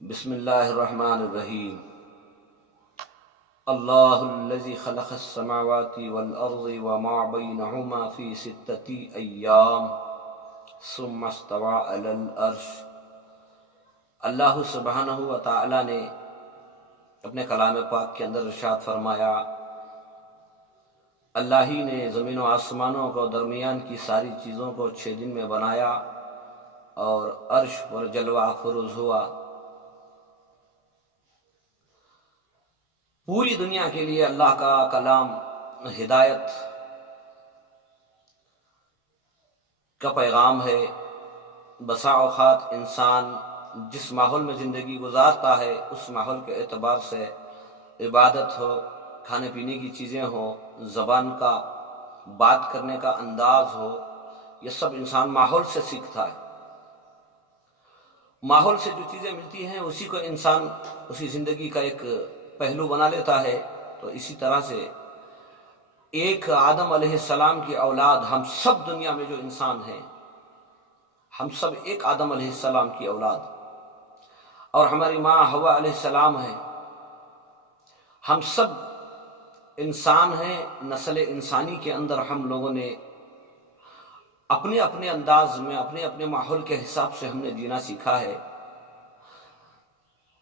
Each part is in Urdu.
بسم اللہ الرحمن الرحیم۔ اللہ الذی خلق السماوات والارض وما بینہما فی ستۃ ایام ثم استوى علی العرش۔ اللہ سبحانہ و تعالی نے اپنے کلام پاک کے اندر ارشاد فرمایا، اللہ ہی نے زمین و آسمانوں کو درمیان کی ساری چیزوں کو 6 دن میں بنایا اور عرش پر جلوہ افروز ہوا۔ پوری دنیا کے لیے اللہ کا کلام ہدایت کا پیغام ہے۔ بسا اوقات انسان جس ماحول میں زندگی گزارتا ہے اس ماحول کے اعتبار سے عبادت ہو، کھانے پینے کی چیزیں ہوں، زبان کا بات کرنے کا انداز ہو، یہ سب انسان ماحول سے سیکھتا ہے۔ ماحول سے جو چیزیں ملتی ہیں اسی کو انسان اسی زندگی کا ایک پہلو بنا لیتا ہے۔ تو اسی طرح سے ایک آدم علیہ السلام کی اولاد، ہم سب دنیا میں جو انسان ہیں ہم سب ایک آدم علیہ السلام کی اولاد، اور ہماری ماں حوا علیہ السلام ہے۔ ہم سب انسان ہیں، نسل انسانی کے اندر ہم لوگوں نے اپنے اپنے انداز میں اپنے اپنے ماحول کے حساب سے ہم نے جینا سیکھا ہے۔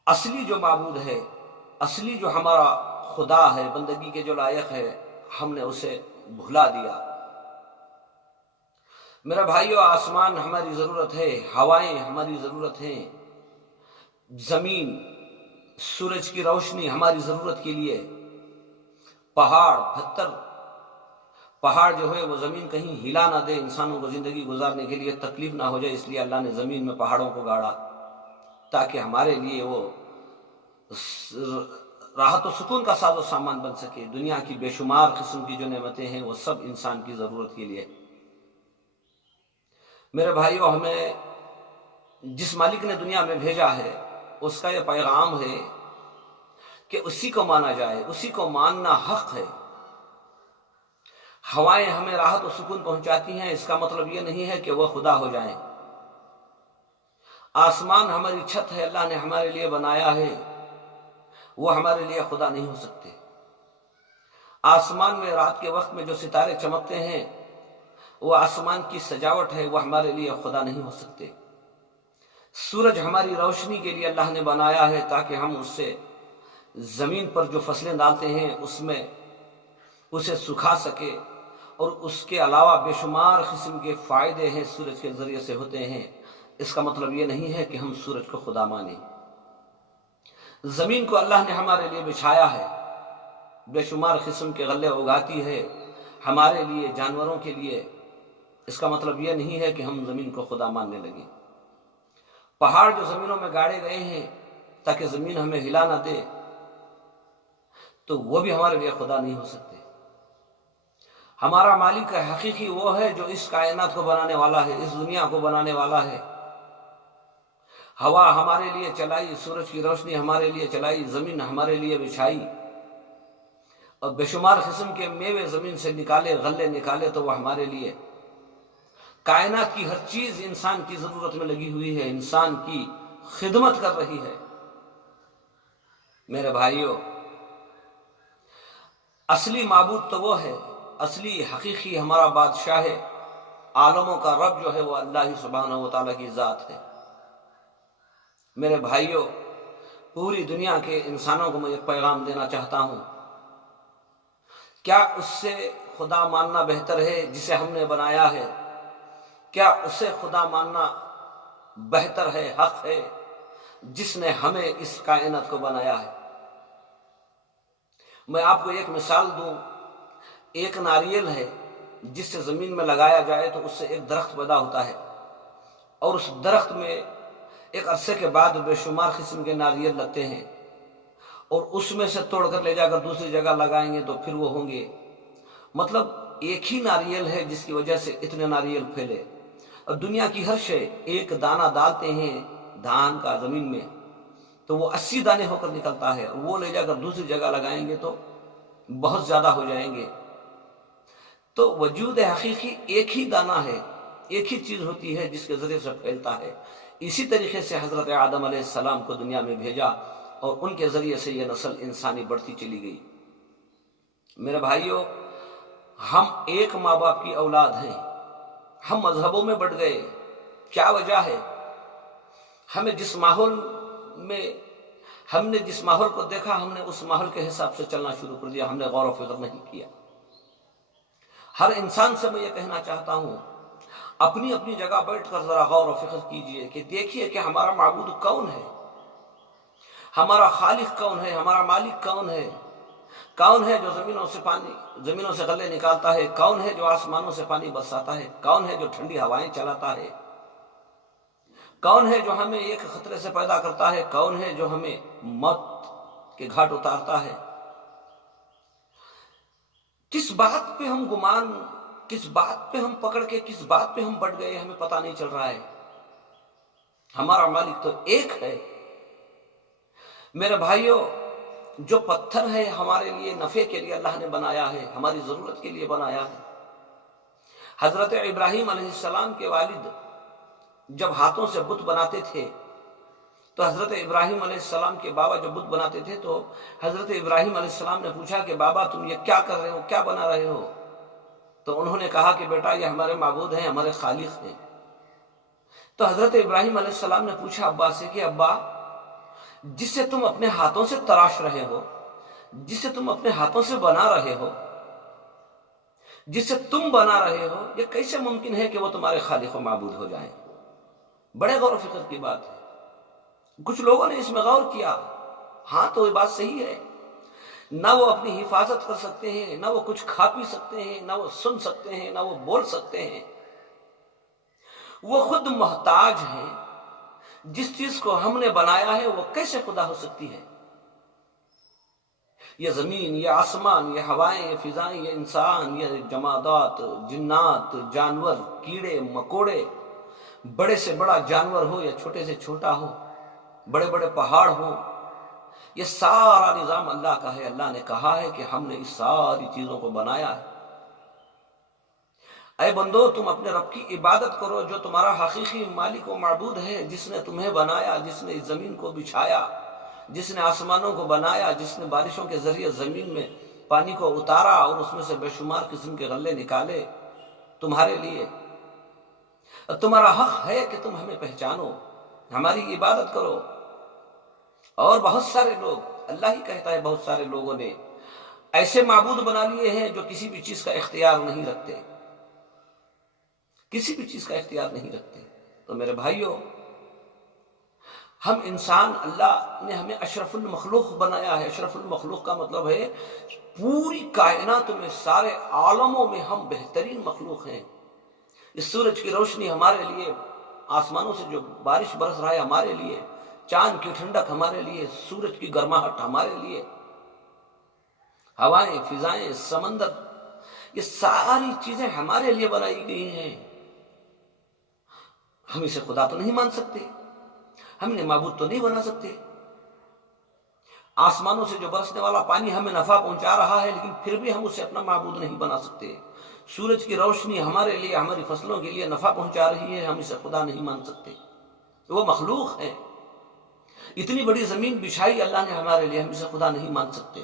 اصلی جو معبود ہے، اصلی جو ہمارا خدا ہے، بندگی کے جو لائق ہے، ہم نے اسے بھلا دیا۔ میرا بھائیو، آسمان ہماری ضرورت ہے، ہوائیں ہماری ضرورت ہیں، زمین، سورج کی روشنی ہماری ضرورت کے لیے، پہاڑ پتھر، پہاڑ جو ہے وہ زمین کہیں ہلا نہ دے، انسانوں کو زندگی گزارنے کے لیے تکلیف نہ ہو جائے، اس لیے اللہ نے زمین میں پہاڑوں کو گاڑا تاکہ ہمارے لیے وہ راحت و سکون کا ساز و سامان بن سکے۔ دنیا کی بے شمار قسم کی جو نعمتیں ہیں وہ سب انسان کی ضرورت کے لیے۔ میرے بھائیو، ہمیں جس مالک نے دنیا میں بھیجا ہے اس کا یہ پیغام ہے کہ اسی کو مانا جائے، اسی کو ماننا حق ہے۔ ہوائیں ہمیں راحت و سکون پہنچاتی ہیں، اس کا مطلب یہ نہیں ہے کہ وہ خدا ہو جائیں۔ آسمان ہماری چھت ہے، اللہ نے ہمارے لیے بنایا ہے، وہ ہمارے لیے خدا نہیں ہو سکتے۔ آسمان میں رات کے وقت میں جو ستارے چمکتے ہیں وہ آسمان کی سجاوٹ ہے، وہ ہمارے لیے خدا نہیں ہو سکتے۔ سورج ہماری روشنی کے لیے اللہ نے بنایا ہے تاکہ ہم اس سے زمین پر جو فصلیں ڈالتے ہیں اس میں اسے سکھا سکے، اور اس کے علاوہ بے شمار قسم کے فائدے ہیں سورج کے ذریعے سے ہوتے ہیں۔ اس کا مطلب یہ نہیں ہے کہ ہم سورج کو خدا مانیں۔ زمین کو اللہ نے ہمارے لیے بچھایا ہے، بے شمار قسم کے غلے اگاتی ہے ہمارے لیے، جانوروں کے لیے۔ اس کا مطلب یہ نہیں ہے کہ ہم زمین کو خدا ماننے لگیں۔ پہاڑ جو زمینوں میں گاڑے گئے ہیں تاکہ زمین ہمیں ہلا نہ دے، تو وہ بھی ہمارے لیے خدا نہیں ہو سکتے۔ ہمارا مالک حقیقی وہ ہے جو اس کائنات کو بنانے والا ہے، اس دنیا کو بنانے والا ہے۔ ہوا ہمارے لیے چلائی، سورج کی روشنی ہمارے لیے چلائی، زمین ہمارے لیے بچھائی، اور بے شمار قسم کے میوے زمین سے نکالے، غلے نکالے، تو وہ ہمارے لیے۔ کائنات کی ہر چیز انسان کی ضرورت میں لگی ہوئی ہے، انسان کی خدمت کر رہی ہے۔ میرے بھائیو، اصلی معبود تو وہ ہے، اصلی حقیقی ہمارا بادشاہ ہے، عالموں کا رب جو ہے وہ اللہ ہی سبحانہ و تعالیٰ کی ذات ہے۔ میرے بھائیو، پوری دنیا کے انسانوں کو میں ایک پیغام دینا چاہتا ہوں، کیا اس سے خدا ماننا بہتر ہے جسے ہم نے بنایا ہے؟ کیا اسے خدا ماننا بہتر ہے، حق ہے، جس نے ہمیں اس کائنات کو بنایا ہے؟ میں آپ کو ایک مثال دوں۔ ایک ناریل ہے جس سے زمین میں لگایا جائے تو اس سے ایک درخت پیدا ہوتا ہے، اور اس درخت میں ایک عرصے کے بعد بے شمار قسم کے ناریل لگتے ہیں، اور اس میں سے توڑ کر لے جا کر دوسری جگہ لگائیں گے تو پھر وہ ہوں گے۔ مطلب ایک ہی ناریل ہے جس کی وجہ سے اتنے ناریل پھیلے۔ اور دنیا کی ہر شے، ایک دانہ ڈالتے ہیں دھان کا زمین میں تو وہ 80 دانے ہو کر نکلتا ہے، اور وہ لے جا کر دوسری جگہ لگائیں گے تو بہت زیادہ ہو جائیں گے۔ تو وجود حقیقی ایک ہی دانہ ہے، ایک ہی چیز ہوتی ہے جس کے ذریعے سے پھیلتا ہے، اسی طریقے سے حضرت آدم علیہ السلام کو دنیا میں بھیجا اور ان کے ذریعے سے یہ نسل انسانی بڑھتی چلی گئی۔ میرے بھائیوں، ہم ایک ماں باپ کی اولاد ہیں، ہم مذہبوں میں بٹ گئے، کیا وجہ ہے؟ ہم نے جس ماحول کو دیکھا، ہم نے اس ماحول کے حساب سے چلنا شروع کر دیا، ہم نے غور و فکر نہیں کیا۔ ہر انسان سے میں یہ کہنا چاہتا ہوں، اپنی اپنی جگہ بیٹھ کر ذرا غور و فکر کیجئے کہ دیکھیے کہ ہمارا معبود کون ہے، ہمارا خالق کون ہے، ہمارا مالک کون ہے؟ کون ہے جو زمینوں سے غلے نکالتا ہے؟ کون ہے جو آسمانوں سے پانی برساتا ہے؟ کون ہے جو ٹھنڈی ہوائیں چلاتا ہے؟ کون ہے جو ہمیں ایک خطرے سے پیدا کرتا ہے؟ کون ہے جو ہمیں موت کے گھاٹ اتارتا ہے؟ کس بات پہ ہم گمان، کس بات پہ ہم پکڑ کے، کس بات پہ ہم بٹ گئے، ہمیں پتہ نہیں چل رہا ہے۔ ہمارا مالک تو ایک ہے۔ میرے بھائیوں، جو پتھر ہے ہمارے لیے نفع کے لیے اللہ نے بنایا ہے، ہماری ضرورت کے لیے بنایا ہے۔ حضرت ابراہیم علیہ السلام کے والد جب ہاتھوں سے بت بناتے تھے تو حضرت ابراہیم علیہ السلام کے بابا جب بت بناتے تھے تو حضرت ابراہیم علیہ السلام نے پوچھا کہ بابا تم یہ کیا کر رہے ہو، کیا بنا رہے ہو؟ تو انہوں نے کہا کہ بیٹا یہ ہمارے معبود ہیں، ہمارے خالق ہیں۔ تو حضرت ابراہیم علیہ السلام نے پوچھا ابا سے کہ ابا، جسے تم اپنے ہاتھوں سے تراش رہے ہو، جسے تم اپنے ہاتھوں سے بنا رہے ہو، جسے تم بنا رہے ہو، یہ کیسے ممکن ہے کہ وہ تمہارے خالق و معبود ہو جائیں؟ بڑے غور و فکر کی بات ہے۔ کچھ لوگوں نے اس میں غور کیا، ہاں تو یہ بات صحیح ہے، نہ وہ اپنی حفاظت کر سکتے ہیں، نہ وہ کچھ کھا پی سکتے ہیں، نہ وہ سن سکتے ہیں، نہ وہ بول سکتے ہیں، وہ خود محتاج ہیں۔ جس چیز کو ہم نے بنایا ہے وہ کیسے خدا ہو سکتی ہے؟ یہ زمین، یہ آسمان، یہ ہوائیں، یہ فضائیں، یہ انسان، یہ جمادات، جنات، جانور، کیڑے مکوڑے، بڑے سے بڑا جانور ہو یا چھوٹے سے چھوٹا ہو، بڑے بڑے پہاڑ ہو، یہ سارا نظام اللہ کا ہے۔ اللہ نے کہا ہے کہ ہم نے اس ساری چیزوں کو بنایا ہے۔ اے بندو، تم اپنے رب کی عبادت کرو جو تمہارا حقیقی مالک و معبود ہے، جس نے تمہیں بنایا، جس نے اس زمین کو بچھایا، جس نے آسمانوں کو بنایا، جس نے بارشوں کے ذریعے زمین میں پانی کو اتارا اور اس میں سے بے شمار قسم کے غلے نکالے تمہارے لیے۔ تمہارا حق ہے کہ تم ہمیں پہچانو، ہماری عبادت کرو۔ اور بہت سارے لوگ، اللہ ہی کہتا ہے بہت سارے لوگوں نے ایسے معبود بنا لیے ہیں جو کسی بھی چیز کا اختیار نہیں رکھتے، کسی بھی چیز کا اختیار نہیں رکھتے۔ تو میرے بھائیوں، ہم انسان، اللہ نے ہمیں اشرف المخلوق بنایا ہے۔ اشرف المخلوق کا مطلب ہے پوری کائنات میں، سارے عالموں میں ہم بہترین مخلوق ہیں۔ اس سورج کی روشنی ہمارے لیے، آسمانوں سے جو بارش برس رہا ہے ہمارے لیے، چاند کی ٹھنڈک ہمارے لیے، سورج کی گرماہٹ ہمارے لیے، ہوائیں، فضائیں، سمندر، یہ ساری چیزیں ہمارے لیے بنائی گئی ہیں۔ ہم اسے خدا تو نہیں مان سکتے، ہم نے معبود تو نہیں بنا سکتے۔ آسمانوں سے جو برسنے والا پانی ہمیں نفع پہنچا رہا ہے، لیکن پھر بھی ہم اسے اپنا معبود نہیں بنا سکتے۔ سورج کی روشنی ہمارے لیے، ہماری فصلوں کے لیے نفع پہنچا رہی ہے، ہم اسے خدا نہیں مان سکتے۔ وہ مخلوق ہے۔ اتنی بڑی زمین بچھائی اللہ نے ہمارے لیے، ہم اسے خدا نہیں مان سکتے۔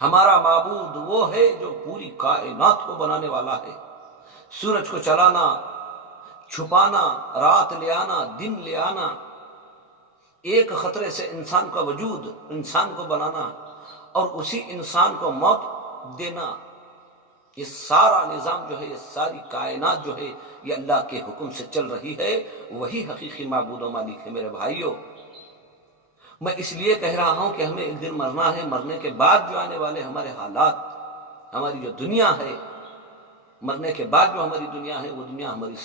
ہمارا معبود وہ ہے جو پوری کائنات کو بنانے والا ہے۔ سورج کو چلانا، چھپانا، رات لے آنا، دن لے آنا، ایک خطرے سے انسان کا وجود، انسان کو بنانا اور اسی انسان کو موت دینا، یہ سارا نظام جو ہے، یہ ساری کائنات جو ہے، یہ اللہ کے حکم سے چل رہی ہے۔ وہی حقیقی معبود و مالک ہے۔ میرے بھائیوں، میں اس لیے کہہ رہا ہوں کہ ہمیں ایک دن مرنا ہے، مرنے کے بعد جو آنے والے ہمارے حالات، ہماری جو دنیا ہے، مرنے کے بعد جو ہماری دنیا ہے، وہ دنیا ہماری